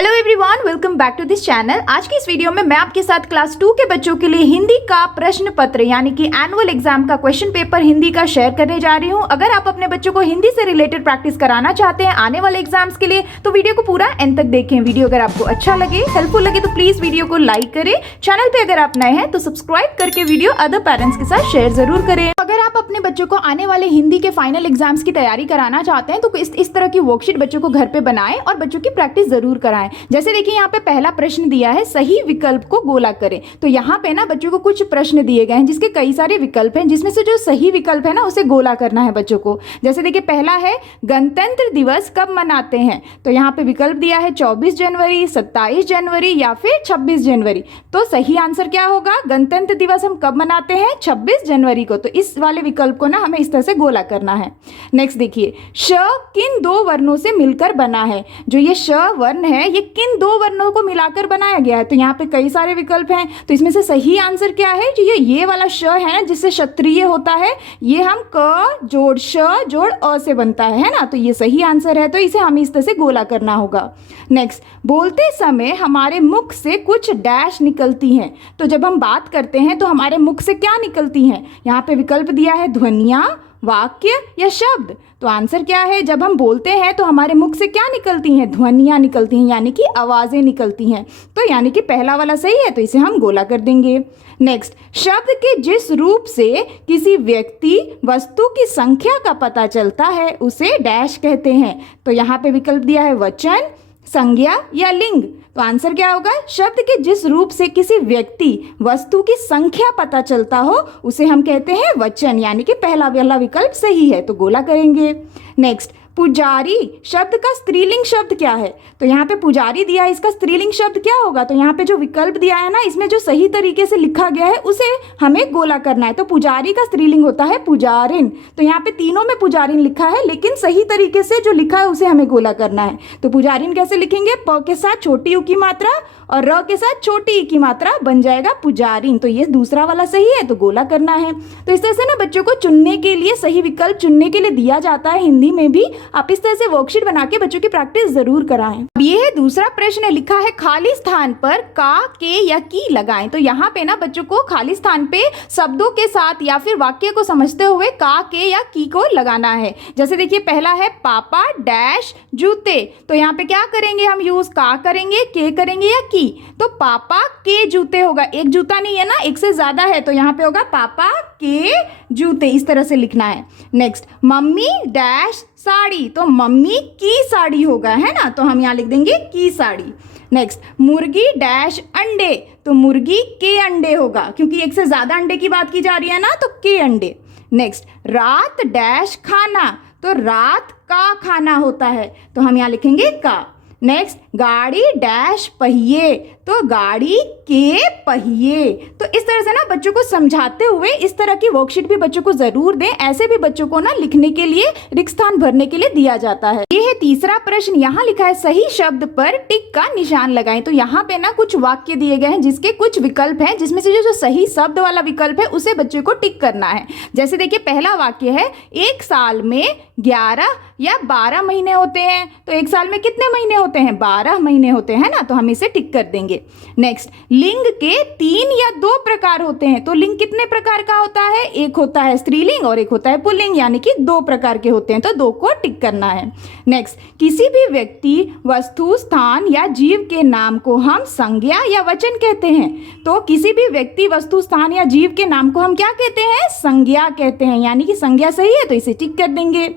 Hello everyone, welcome back to this channel. आज की इस वीडियो में मैं आपके साथ क्लास 2 के बच्चों के लिए हिंदी का प्रश्न पत्र यानी कि एनुअल एग्जाम का क्वेश्चन पेपर हिंदी का शेयर करने जा रही हूं। अगर आप अपने बच्चों को हिंदी से रिलेटेड प्रैक्टिस कराना चाहते हैं आने वाले एग्जाम्स के लिए तो वीडियो को पूरा एंड तक देखें। वीडियो अगर आपको अच्छा लगे, हेल्पफुल लगे तो प्लीज वीडियो को लाइक करें। चैनल पे अगर आप नए हैं तो सब्सक्राइब करके वीडियो अदर पेरेंट्स के साथ शेयर जरूर करें। अगर आप अपने बच्चों को आने वाले हिंदी के फाइनल एग्जाम्स की तैयारी कराना चाहते हैं तो इस तरह की वर्कशीट बच्चों को घर पे बनाएं और बच्चों की प्रैक्टिस जरूर कराएं। जैसे देखिए यहाँ पे पहला प्रश्न दिया है, सही विकल्प को गोला करें। तो यहाँ पे ना बच्चों को कुछ प्रश्न दिए गए हैं जिसके कई सारे विकल्प हैं, जिसमें से जो सही विकल्प है ना उसे गोला करना है बच्चों को। जैसे देखिए पहला है गणतंत्र दिवस कब मनाते हैं। तो यहाँ पे विकल्प दिया है 24 जनवरी, 27 जनवरी या फिर 26 जनवरी। तो सही आंसर क्या होगा? गणतंत्र दिवस हम कब मनाते हैं? 26 जनवरी को। तो इस वाले विकल्प को ना हमें इस तरह से गोला करना है। नेक्स्ट देखिए, श किन दो वर्णों से मिलकर बना है। जो ये श वर्ण है ये किन दो वर्णों को मिलाकर बनाया गया है। तो यहाँ पे कई सारे विकल्प हैं, तो इसमें से सही आंसर क्या है? जो ये वाला श है जिससे क्षत्रिय होता है, ये हम क जोड़ श जोड़ अ से बनता है ना। तो ये सही आंसर है, तो इसे हमें इस तरह से गोला करना होगा। नेक्स्ट, बोलते समय हमारे मुख से कुछ डैश निकलती हैं। तो जब हम बात करते हैं तो हमारे मुख से क्या निकलती हैं? यहाँ पे विकल्प दिया है ध्वनियाँ, वाक्य या शब्द। तो आंसर क्या है? जब हम बोलते हैं तो हमारे मुख से क्या निकलती हैं? ध्वनियाँ निकलती हैं यानी कि आवाज़ें निकलती हैं। तो यानी कि पहला वाला सही है, तो इसे हम गोला कर देंगे। नेक्स्ट, शब्द के जिस रूप से किसी व्यक्ति वस्तु की संख्या का पता चलता है उसे डैश कहते हैं। तो यहाँ पे विकल्प दिया है वचन, संज्ञा या लिंग। तो आंसर क्या होगा? शब्द के जिस रूप से किसी व्यक्ति वस्तु की संख्या पता चलता हो उसे हम कहते हैं वचन, यानी कि पहला वाला विकल्प सही है, तो गोला करेंगे। नेक्स्ट, पुजारी शब्द का स्त्रीलिंग शब्द क्या है। तो यहाँ पे पुजारी दिया है, इसका स्त्रीलिंग शब्द क्या होगा? तो यहाँ पे जो विकल्प दिया है ना इसमें जो सही तरीके से लिखा गया है उसे हमें गोला करना है। तो पुजारी का स्त्रीलिंग होता है पुजारिन। तो यहाँ पे तीनों में पुजारिन लिखा है, लेकिन सही तरीके से जो लिखा है उसे हमें गोला करना है। तो पुजारिन कैसे लिखेंगे? प के साथ छोटी उ की मात्रा और र के साथ छोटी ई की मात्रा, बन जाएगा पुजारिन। तो ये दूसरा वाला सही है, तो गोला करना है। तो इस तरह से ना बच्चों को चुनने के लिए, सही विकल्प चुनने के लिए दिया जाता है हिंदी में भी। आप इस तरह से वर्कशीट बना के बच्चों की प्रैक्टिस जरूर कराएं। अब ये है दूसरा प्रश्न, लिखा है खाली स्थान पर का, के या की लगाएं। तो यहाँ पे ना बच्चों को खाली स्थान पे शब्दों के साथ या फिर वाक्य को समझते हुए का, के या की को लगाना है। जैसे देखिए पहला है पापा डैश जूते। तो यहाँ पे क्या करेंगे? हम यूज का करेंगे, के करेंगे या की। तो पापा के जूते होगा, एक जूता नहीं है ना, एक से ज्यादा है, तो यहाँ पे होगा पापा के जूते, इस तरह से लिखना है। Next, mummy dash sari. तो मम्मी की साड़ी होगा, है ना, तो हम यहाँ लिख देंगे की साड़ी। नेक्स्ट, मुर्गी डैश अंडे। तो मुर्गी के अंडे होगा, क्योंकि एक से ज्यादा अंडे की बात की जा रही है ना, तो के अंडे। नेक्स्ट, रात डैश खाना। तो रात का खाना होता है, तो हम यहाँ लिखेंगे का। नेक्स्ट, गाड़ी डैश पहिए। तो गाड़ी के पहिए। तो इस तरह से ना बच्चों को समझाते हुए इस तरह की वर्कशीट भी बच्चों को जरूर दें। ऐसे भी बच्चों को ना लिखने के लिए, रिक्त स्थान भरने के लिए दिया जाता है। ये है तीसरा प्रश्न, यहाँ लिखा है सही शब्द पर टिक का निशान लगाएं। तो यहाँ पे ना कुछ वाक्य दिए गए हैं जिसके कुछ विकल्प हैं, जिसमें से जो सही शब्द वाला विकल्प है उसे बच्चे को टिक करना है। जैसे देखिए पहला वाक्य है, एक साल में 11 या 12 महीने होते हैं। तो एक साल में कितने महीने होते हैं? 12 महीने होते हैं ना, तो हम इसे टिक कर देंगे। नेक्स्ट, लिंग के 3 या 2 प्रकार होते हैं। तो लिंग कितने प्रकार का होता है? एक होता है स्त्रीलिंग और एक होता है पुल्लिंग, यानी कि 2 प्रकार के होते हैं, तो 2 को टिक करना है। नेक्स्ट, किसी भी व्यक्ति, वस्तु, स्थान या जीव के नाम को हम संज्ञा या वचन कहते हैं। तो किसी भी व्यक्ति, वस्तु, स्थान या जीव के नाम को हम क्या कहते हैं? संज्ञा कहते हैं, यानी कि संज्ञा सही है, तो इसे टिक कर देंगे।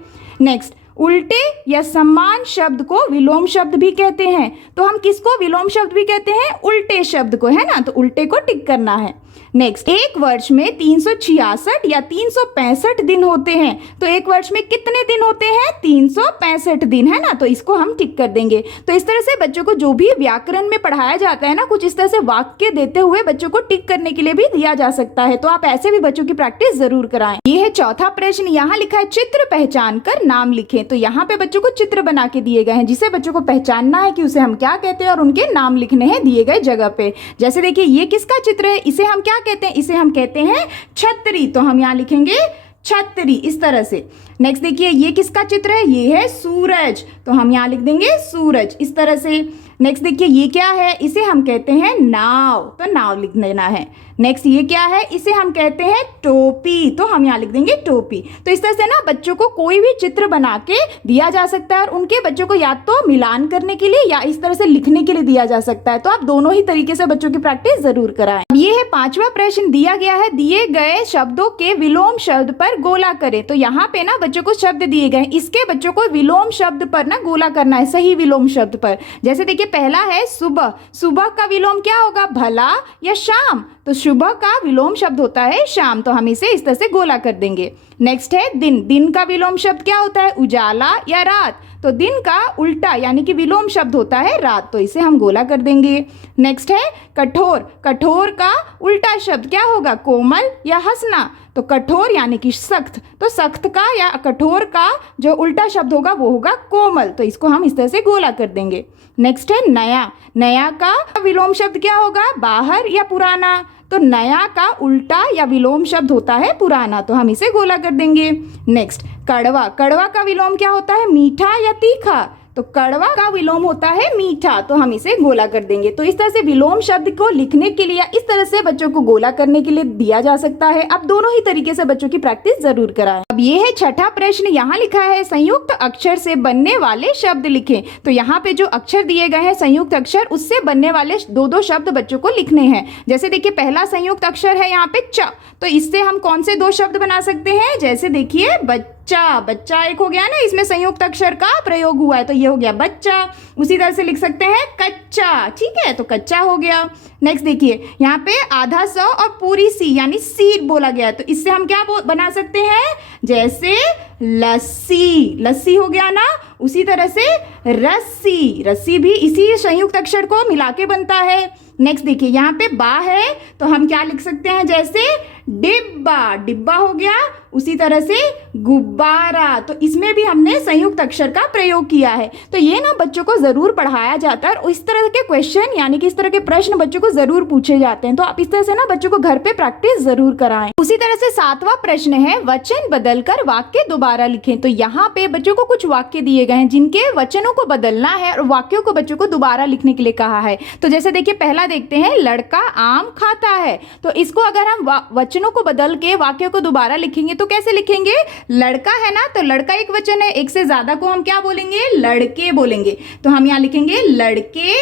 नेक्स्ट, उल्टे या समान शब्द को विलोम शब्द भी कहते हैं। तो हम किसको विलोम शब्द भी कहते हैं? उल्टे शब्द को, है ना, तो उल्टे को टिक करना है। नेक्स्ट, एक वर्ष में 366 या 365 दिन होते हैं। तो एक वर्ष में कितने दिन होते हैं? 365 दिन, है ना, तो इसको हम टिक कर देंगे। तो इस तरह से बच्चों को जो भी व्याकरण में पढ़ाया जाता है ना, कुछ इस तरह से वाक्य देते हुए बच्चों को टिक करने के लिए भी दिया जा सकता है। तो आप ऐसे भी बच्चों की प्रैक्टिस जरूर कराएं। ये है चौथा प्रश्न, यहाँ लिखा है चित्र पहचान कर नाम लिखें। तो यहाँ पे बच्चों को चित्र बना के दिए गए हैं जिसे बच्चों को पहचानना है कि उसे हम क्या कहते हैं और उनके नाम लिखने हैं दिए गए जगह पे। जैसे देखिए ये किसका चित्र है? इसे हम क्या कहते हैं? इसे हम कहते हैं छतरी। तो हम यहाँ लिखेंगे छतरी, इस तरह से। नेक्स्ट देखिए ये किसका चित्र है? ये है सूरज, तो हम यहाँ लिख देंगे सूरज, इस तरह से। नेक्स्ट देखिए ये क्या है, इसे हम कहते हैं नाव, तो नाव लिख देना है। नेक्स्ट ये क्या है, इसे हम कहते हैं टोपी, तो हम यहाँ लिख देंगे टोपी। तो इस तरह से ना बच्चों को कोई भी चित्र बना के दिया जा सकता है और उनके बच्चों को या तो मिलान करने के लिए या इस तरह से लिखने के लिए दिया जा सकता है। तो आप दोनों ही तरीके से बच्चों की प्रैक्टिस जरूर कराएं। अब ये है 5वां प्रश्न दिया गया है, दिए गए शब्दों के विलोम शब्द पर गोला करें। तो यहाँ पे ना बच्चों को शब्द दिए गए, इसके बच्चों को विलोम शब्द पर ना गोला करना है, सही विलोम शब्द पर। जैसे देखिए पहला है सुबह, सुबह का विलोम क्या होगा, भला या शाम, तो सुबह का विलोम शब्द होता है शाम, तो हम इसे इस तरह से गोला कर देंगे। नेक्स्ट है दिन, दिन का विलोम शब्द क्या होता है, उजाला या रात, तो दिन का उल्टा यानी कि विलोम शब्द होता है रात, तो इसे हम गोला कर देंगे। नेक्स्ट है कठोर, कठोर का उल्टा शब्द क्या होगा, कोमल या हंसना, तो कठोर यानी कि सख्त, तो सख्त का या कठोर का जो उल्टा शब्द होगा वो होगा कोमल, तो इसको हम इस तरह से गोला कर देंगे। नेक्स्ट है नया, नया का विलोम शब्द क्या होगा, बाहर या पुराना, तो नया का उल्टा या विलोम शब्द होता है पुराना, तो हम इसे गोला कर देंगे। नेक्स्ट कड़वा, कड़वा का विलोम क्या होता है, मीठा या तीखा, तो कड़वा का विलोम होता है मीठा, तो हम इसे गोला कर देंगे। तो इस तरह से विलोम शब्द को लिखने के लिए इस तरह से बच्चों को गोला करने के लिए दिया जा सकता है। आप दोनों ही तरीके से बच्चों की प्रैक्टिस जरूर कराएं। अब ये है 6ठा प्रश्न, यहाँ लिखा है संयुक्त अक्षर से बनने वाले शब्द लिखें। तो यहाँ पे जो अक्षर दिए गए हैं संयुक्त अक्षर, उससे बनने वाले दो शब्द बच्चों को लिखने हैं। जैसे देखिए पहला संयुक्त अक्षर है यहाँ पे च, तो इससे हम कौन से 2 शब्द बना सकते हैं, जैसे देखिए बच्चा, बच्चा एक हो गया ना, इसमें संयुक्त अक्षर का प्रयोग हुआ है, तो ये हो गया बच्चा। उसी तरह से लिख सकते हैं कच्चा, ठीक है, तो कच्चा हो गया। नेक्स्ट देखिए यहाँ पे आधा स और पूरी सी यानी सी बोला गया है, तो इससे हम क्या बना सकते हैं, जैसे लस्सी, लस्सी हो गया ना। उसी तरह से रस्सी, रस्सी भी इसी संयुक्त अक्षर को मिला के बनता है। नेक्स्ट देखिए यहाँ पे बा है, तो हम क्या लिख सकते हैं, जैसे डिब्बा, डिब्बा हो गया। उसी तरह से गुब्बारा, तो इसमें भी हमने संयुक्त अक्षर का प्रयोग किया है। तो ये ना बच्चों को जरूर पढ़ाया जाता है और इस तरह के क्वेश्चन यानी कि इस तरह के प्रश्न बच्चों को जरूर पूछे जाते हैं। तो आप इस तरह से ना बच्चों को घर पे प्रैक्टिस जरूर कराएं। उसी तरह से 7वां प्रश्न है वचन बदलकर वाक्य दोबारा लिखें। तो यहाँ पे बच्चों को कुछ वाक्य दिए गए हैं जिनके वचनों को बदलना है और वाक्यों को बच्चों को दोबारा लिखने के लिए कहा है। तो जैसे देखिए पहला देखते हैं, लड़का आम खाता है। तो इसको अगर हम वचनों को बदल के वाक्यों को दोबारा लिखेंगे तो कैसे लिखेंगे, लड़का है ना, तो लड़का एक वचन है, एक से ज्यादा को हम क्या बोलेंगे, लड़के बोलेंगे। तो हम यहाँ लिखेंगे लड़के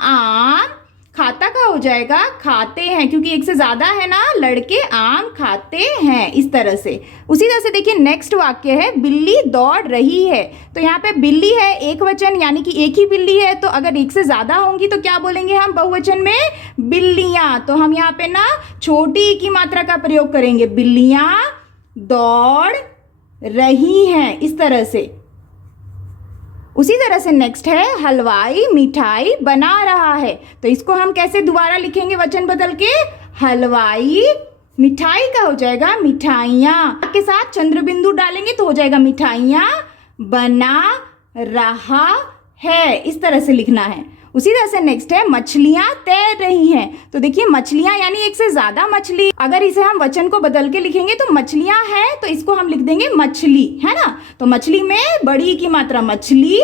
आम, खाता का हो जाएगा खाते हैं, क्योंकि एक से ज्यादा है ना, लड़के आम खाते हैं, इस तरह से। उसी तरह से देखिए नेक्स्ट वाक्य है बिल्ली दौड़ रही है। तो यहाँ पे बिल्ली है एक वचन यानी कि एक ही बिल्ली है, तो अगर एक से ज्यादा होंगी तो क्या बोलेंगे हम बहुवचन में, बिल्लियां। तो हम यहाँ पे ना छोटी की मात्रा का प्रयोग करेंगे, बिल्लियां दौड़ रही हैं, इस तरह से। उसी तरह से नेक्स्ट है हलवाई मिठाई बना रहा है। तो इसको हम कैसे दोबारा लिखेंगे वचन बदल के, हलवाई मिठाई का हो जाएगा मिठाइयाँ के साथ चंद्र बिंदु डालेंगे तो हो जाएगा मिठाइयाँ बना रहा है, इस तरह से लिखना है। उसी तरह से नेक्स्ट है मछलियां तैर रही हैं। तो देखिए मछलियां यानी एक से ज्यादा मछली, अगर इसे हम वचन को बदल के लिखेंगे तो मछलियां हैं तो इसको हम लिख देंगे मछली, है ना। तो मछली में बड़ी की मात्रा मछली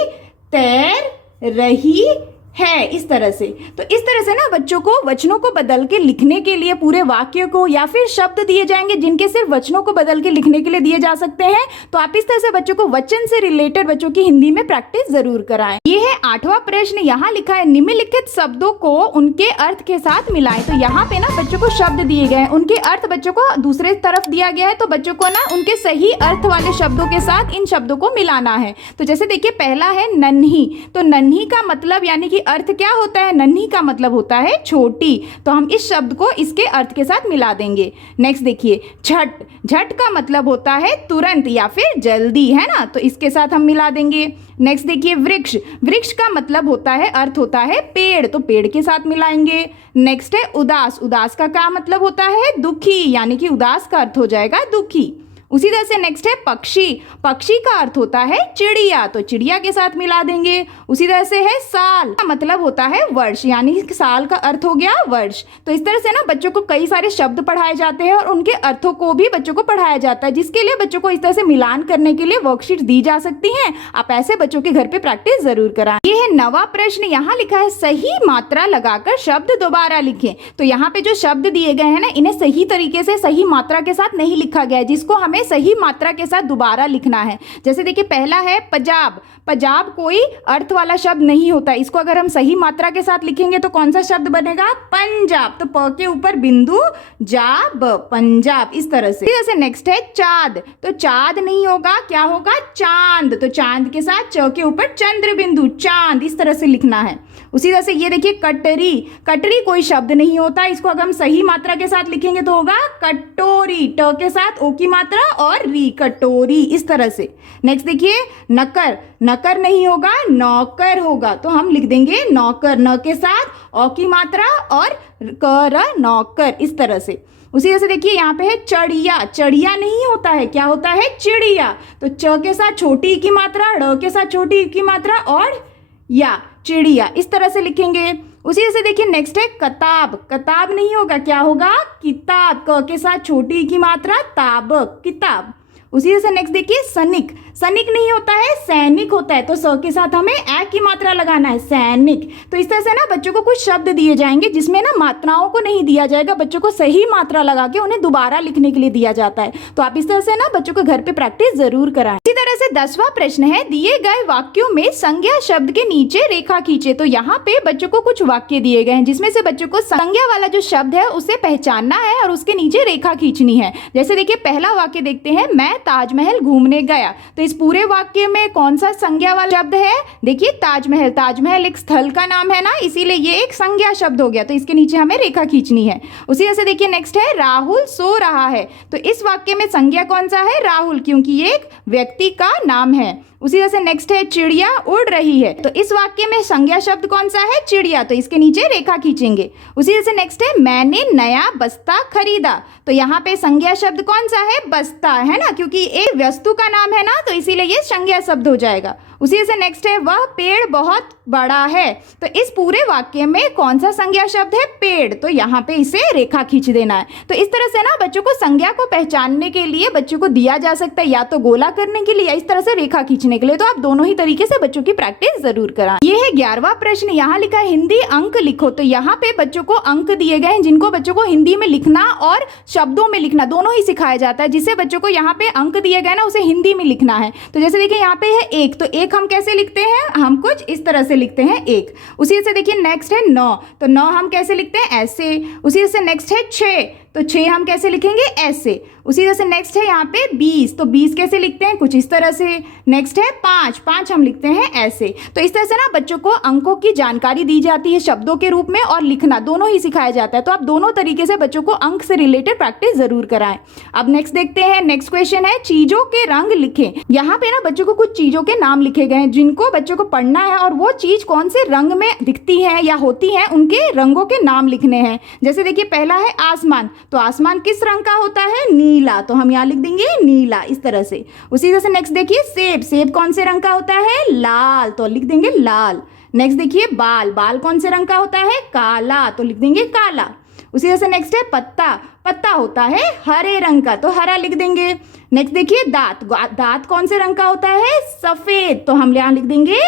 तैर रही है, इस तरह से। तो इस तरह से ना बच्चों को वचनों को बदल के लिखने के लिए पूरे वाक्य को या फिर शब्द दिए जाएंगे जिनके सिर्फ वचनों को बदल के लिखने के लिए दिए जा सकते हैं। तो आप इस तरह से बच्चों को वचन से रिलेटेड बच्चों की हिंदी में प्रैक्टिस जरूर कराएं। ये है 8वां प्रश्न, यहाँ लिखा है निम्नलिखित शब्दों को उनके अर्थ के साथ मिलाएं। तो यहाँ पे ना बच्चों को शब्द दिए गए हैं, उनके अर्थ बच्चों को दूसरे तरफ दिया गया है, तो बच्चों को ना उनके सही अर्थ वाले शब्दों के साथ इन शब्दों को मिलाना है। तो जैसे देखिए पहला है नन्ही। तो नन्ही का मतलब यानी कि अर्थ क्या होता है, नन्ही का मतलब होता है छोटी। तो हम इस शब्द को इसके अर्थ के साथ मिला देंगे। नेक्स्ट देखिए झट। झट का मतलब होता है तुरंत या फिर जल्दी, है ना, तो इसके साथ हम मिला देंगे। नेक्स्ट देखिए वृक्ष। वृक्ष का मतलब होता है, अर्थ होता है पेड़, तो पेड़ के साथ मिलाएंगे। नेक्स्ट है उदास। उदास का क्या मतलब होता है दुखी, यानी कि उदास का अर्थ हो जाएगा दुखी। उसी तरह से नेक्स्ट है पक्षी। पक्षी का अर्थ होता है चिड़िया, तो चिड़िया के साथ मिला देंगे। उसी तरह से है साल, का मतलब होता है वर्ष, यानी साल का अर्थ हो गया वर्ष। तो इस तरह से ना बच्चों को कई सारे शब्द पढ़ाए जाते हैं और उनके अर्थों को भी बच्चों को पढ़ाया जाता है, जिसके लिए बच्चों को इस तरह से मिलान करने के लिए वर्कशीट दी जा सकती हैं। आप ऐसे बच्चों के घर पे प्रैक्टिस जरूर कराएं। ये है 9वां प्रश्न। यहाँ लिखा है सही मात्रा लगाकर शब्द दोबारा लिखें। तो यहाँ पे जो शब्द दिए गए हैं ना, इन्हें सही तरीके से सही मात्रा के साथ नहीं लिखा गया है, जिसको हमें सही मात्रा के साथ दोबारा लिखना है। जैसे देखिए पहला है पंजाब। पंजाब कोई अर्थ वाला शब्द नहीं होता, इसको अगर हम सही मात्रा के साथ लिखेंगे तो कौन सा शब्द बनेगा? पंजाब। तो प के ऊपर बिंदु, जाब, पंजाब, इस तरह से। जैसे नेक्स्ट है चाँद। तो चाँद नहीं होगा, क्या होगा? चांद। तो चांद के साथ च के ऊपर चंद्र बिंदु, चांद, इस तरह से लिखना है। उसी तरह से ये देखिए कटरी। कटरी कोई शब्द नहीं होता, इसको अगर हम सही मात्रा के साथ लिखेंगे तो होगा कटोरी, ट के साथ ओ की मात्रा और री, कटोरी, इस तरह से। नेक्स्ट देखिए नकर। नकर नहीं होगा, नौकर होगा, तो हम लिख देंगे नौकर, न के साथ ओ की मात्रा और कर, नौकर, इस तरह से। उसी तरह से देखिए यहाँ पे है चढ़िया। चढ़िया नहीं होता है, क्या होता है? चिड़िया। तो च के साथ छोटी की मात्रा, ड़ के साथ छोटी की मात्रा और या, चिड़िया, इस तरह से लिखेंगे। उसी तरह से देखिए नेक्स्ट है कताब। कताब नहीं होगा, क्या होगा? किताब, क के साथ छोटी की मात्रा, ताब, किताब। उसी तरह से नेक्स्ट देखिए सैनिक। सैनिक नहीं होता है, सैनिक होता है, तो स के साथ हमें ए की मात्रा लगाना है, सैनिक। तो इस तरह से ना बच्चों को कुछ शब्द दिए जाएंगे जिसमें ना मात्राओं को नहीं दिया जाएगा, बच्चों को सही मात्रा लगा के उन्हें दोबारा लिखने के लिए दिया जाता है। तो आप इस तरह से ना बच्चों को घर पे प्रैक्टिस जरूर कराएं। इसी तरह से 10वां प्रश्न है दिए गए वाक्यों में संज्ञा शब्द के नीचे रेखा खींचे। तो यहाँ पे बच्चों को कुछ वाक्य दिए गए हैं जिसमें से बच्चों को संज्ञा वाला जो शब्द है उसे पहचानना है और उसके नीचे रेखा खींचनी है। जैसे देखिए पहला वाक्य देखते हैं, मैं ताजमहल घूमने गया। तो इस पूरे वाक्य में कौन सा संज्ञा वाला शब्द है? देखिए ताजमहल। ताजमहल एक स्थल का नाम है ना, इसीलिए ये एक संज्ञा शब्द हो गया, तो इसके नीचे हमें रेखा खींचनी है। उसी तरह से देखिए नेक्स्ट है राहुल सो रहा है। तो इस वाक्य में संज्ञा कौन सा है? राहुल, क्योंकि ये एक व्यक्ति का नाम है। उसी तरह से नेक्स्ट है चिड़िया उड़ रही है। तो इस वाक्य में संज्ञा शब्द कौन सा है? चिड़िया, तो इसके नीचे रेखा खींचेंगे। उसी तरह से नेक्स्ट है मैंने नया बस्ता खरीदा। तो यहाँ पे संज्ञा शब्द कौन सा है? बस्ता, है ना, क्योंकि एक वस्तु का नाम है ना, तो इसीलिए ये संज्ञा शब्द हो जाएगा। उसी से नेक्स्ट है वह पेड़ बहुत बड़ा है। तो इस पूरे वाक्य में कौन सा संज्ञा शब्द है? पेड़, तो यहाँ पे इसे रेखा खींच देना है। तो इस तरह से ना बच्चों को संज्ञा को पहचानने के लिए बच्चों को दिया जा सकता है या तो गोला करने के लिए या इस तरह से रेखा खींचने के लिए। तो आप दोनों ही तरीके से बच्चों की प्रैक्टिस जरूर कराएं। ये है 11वां प्रश्न। यहाँ लिखा है हिंदी अंक लिखो। तो यहाँ पे बच्चों को अंक दिए गए हैं जिनको बच्चों को हिंदी में लिखना और शब्दों में लिखना दोनों ही सिखाया जाता है। जिससे बच्चों को यहाँ पे अंक दिए गए ना उसे हिंदी में लिखना है। तो जैसे देखिए यहाँ पे है एक, तो एक हम कैसे लिखते हैं? हम कुछ इस तरह से लिखते हैं एक। उसी से देखिए नेक्स्ट है 9। तो 9 हम कैसे लिखते हैं? ऐसे। उसी से नेक्स्ट है 6। तो 6 हम कैसे लिखेंगे? ऐसे। उसी तरह से नेक्स्ट है यहाँ पे 20। तो 20 कैसे लिखते हैं? कुछ इस तरह से। नेक्स्ट है 5। 5 हम लिखते हैं ऐसे। तो इस तरह से ना बच्चों को अंकों की जानकारी दी जाती है शब्दों के रूप में और लिखना दोनों ही सिखाया जाता है। तो आप दोनों तरीके से बच्चों को अंक से रिलेटेड प्रैक्टिस जरूर कराएं। अब नेक्स्ट देखते हैं, नेक्स्ट क्वेश्चन है चीजों के रंग लिखें। यहाँ पे ना बच्चों को कुछ चीजों के नाम लिखे गए हैं जिनको बच्चों को पढ़ना है और वो चीज कौन से रंग में दिखती है या होती है उनके रंगों के नाम लिखने हैं। जैसे देखिए पहला है आसमान। तो आसमान किस रंग का होता है? नीला। तो हम यहाँ लिख देंगे नीला, इस तरह से। उसी तरह से नेक्स्ट देखिए सेब। सेब कौन से रंग का होता है? लाल। तो लिख देंगे लाल। नेक्स्ट देखिए बाल। बाल कौन से रंग का होता है? काला। तो लिख देंगे काला। उसी तरह से नेक्स्ट है पत्ता। पत्ता होता है हरे रंग का, तो हरा लिख देंगे। नेक्स्ट देखिए दांत। दांत कौन से रंग का होता है? सफेद। तो हम यहाँ लिख देंगे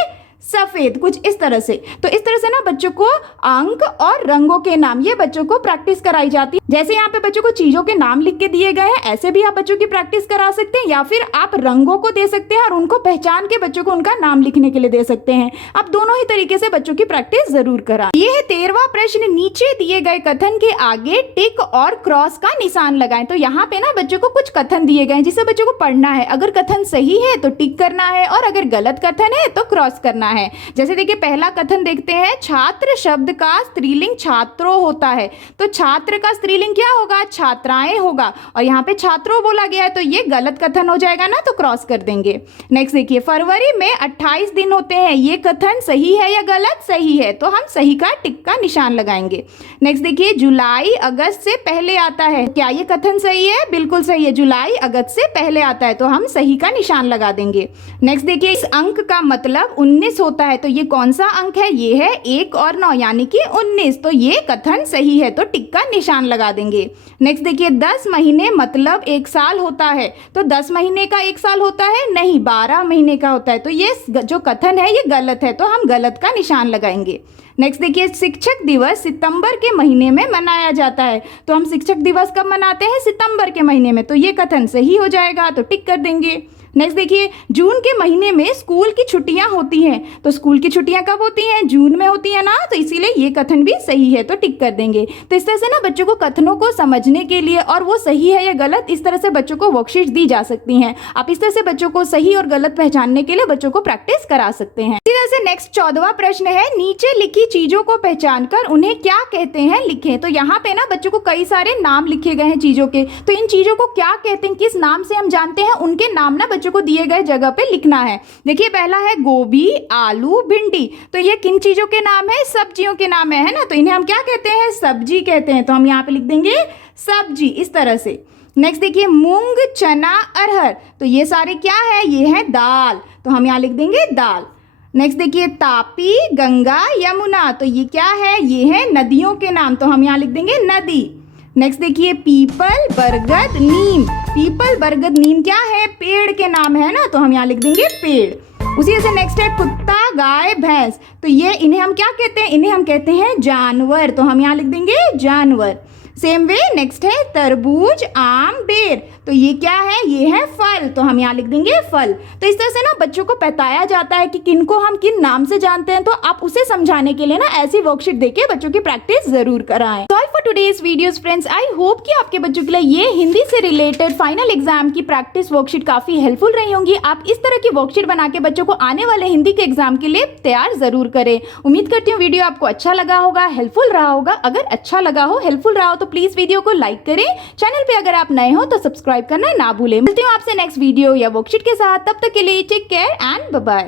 सफेद, कुछ इस तरह से। तो इस तरह से ना बच्चों को अंक और रंगों के नाम ये बच्चों को प्रैक्टिस कराई जाती है। जैसे यहाँ पे बच्चों को चीजों के नाम लिख के दिए गए हैं, ऐसे भी आप बच्चों की प्रैक्टिस करा सकते हैं या फिर आप रंगों को दे सकते हैं और उनको पहचान के बच्चों को उनका नाम लिखने के लिए दे सकते हैं। आप दोनों ही तरीके से बच्चों की प्रैक्टिस जरूर कराएं। ये है 13वां प्रश्न। नीचे दिए गए कथन के आगे टिक और क्रॉस का निशान लगाएं। तो यहाँ पे ना बच्चों को कुछ कथन दिए गए हैं जिसे बच्चों को पढ़ना है। अगर कथन सही है तो टिक करना है और अगर गलत कथन है तो क्रॉस करना करना है। जैसे देखिए पहला कथन देखते हैं, छात्र शब्द का स्त्रीलिंग छात्रों होता है, तो छात्र का स्त्रीलिंग क्या होगा, छात्राएं होगा, और यहाँ पे छात्रों बोला गया है तो ये गलत कथन हो जाएगा ना, तो क्रॉस कर देंगे। नेक्स्ट देखिए, फरवरी में 28 दिन होते हैं, ये कथन सही है या गलत, सही है, तो हम सही का टिक का निशान लगाएंगे। नेक्स्ट देखिए, जुलाई अगस्त से पहले आता है, क्या ये कथन सही है, बिल्कुल सही है, जुलाई अगस्त से पहले आता है, तो हम सही का निशान लगा देंगे। नेक्स्ट देखिए, इस अंक का मतलब 19 होता है, तो ये कौन सा अंक है, ये है 1 और 9 यानी कि 19, तो ये कथन सही है, तो टिक का निशान लगा देंगे। नेक्स्ट देखिए, 10 महीने मतलब 1 साल होता है, तो 10 महीने का 1 साल होता है, नहीं 12 महीने का होता है, तो ये जो कथन है ये गलत है, तो हम गलत का निशान लगाएंगे। नेक्स्ट देखिए, शिक्षक दिवस सितंबर के महीने में मनाया जाता है, तो हम शिक्षक दिवस कब मनाते हैं, सितंबर के महीने में, तो ये कथन सही हो जाएगा, तो टिक कर देंगे। नेक्स्ट देखिए, जून के महीने में स्कूल की छुट्टियां होती हैं, तो स्कूल की छुट्टियां कब होती हैं, जून में होती है ना, तो इसीलिए ये कथन भी सही है, तो टिक कर देंगे। तो इस तरह से ना बच्चों को कथनों को समझने के लिए और वो सही है या गलत, इस तरह से बच्चों को वर्कशीट दी जा सकती हैं। आप इस तरह से बच्चों को सही और गलत पहचानने के लिए बच्चों को प्रैक्टिस करा सकते हैं। इसी तरह से नेक्स्ट 14वां प्रश्न है, नीचे लिखी चीजों को पहचान कर उन्हें क्या कहते हैं लिखें। तो यहाँ पे ना बच्चों को कई सारे नाम लिखे गए हैं चीजों के, तो इन चीजों को क्या कहते हैं, किस नाम से हम जानते हैं, उनके नाम ना बच्चों को दिए गए जगह पे लिखना है। देखिए पहला है गोभी, आलू, भिंडी, तो ये किन चीजों के नाम है, सब्जियों के नाम है ना, तो इन्हें हम क्या कहते हैं, सब्जी कहते हैं, तो हम यहाँ पे लिख देंगे सब्जी, इस तरह से। नेक्स्ट देखिए, मूंग, चना, अरहर, तो ये सारे क्या है, ये है दाल, तो हम यहाँ लिख देंगे दाल। नेक्स्ट देखिए, तापी, गंगा, यमुना, तो ये क्या है, ये है नदियों के नाम, तो हम यहाँ लिख देंगे नदी। नेक्स्ट देखिए, पीपल, बरगद, नीम, पीपल, बरगद, नीम क्या है, पेड़ के नाम है ना, तो हम यहाँ लिख देंगे पेड़। उसी से नेक्स्ट है कुत्ता, गाय, भैंस, तो ये इन्हें हम क्या कहते हैं, इन्हें हम कहते हैं जानवर, तो हम यहाँ लिख देंगे जानवर। सेम वे नेक्स्ट है तरबूज, आम, बेर, तो ये क्या है, ये है फल, तो हम यहाँ लिख देंगे फल। तो इस तरह से ना बच्चों को बताया जाता है कि किनको हम किन नाम से जानते हैं, तो आप उसे समझाने के लिए ना ऐसी वर्कशीट देके बच्चों की प्रैक्टिस जरूर कराएं। Sorry for today's videos friends, I hope कि आपके बच्चों के लिए ये हिंदी से रिलेटेड फाइनल एग्जाम की प्रैक्टिस वर्कशीट काफी हेल्पफुल रही होंगी। आप इस तरह की वर्कशीट बना के बच्चों को आने वाले हिंदी के एग्जाम के लिए तैयार जरूर करें। उम्मीद करती हूँ वीडियो आपको अच्छा लगा होगा, हेल्पफुल रहा होगा। अगर अच्छा लगा हो, हेल्पफुल रहा हो तो प्लीज वीडियो को लाइक करें। चैनल पे अगर आप नए हो तो सब्सक्राइब करना ना भूलें। मिलती हूँ आपसे नेक्स्ट वीडियो या वर्कशीट के साथ, तब तक के लिए take care and bye bye.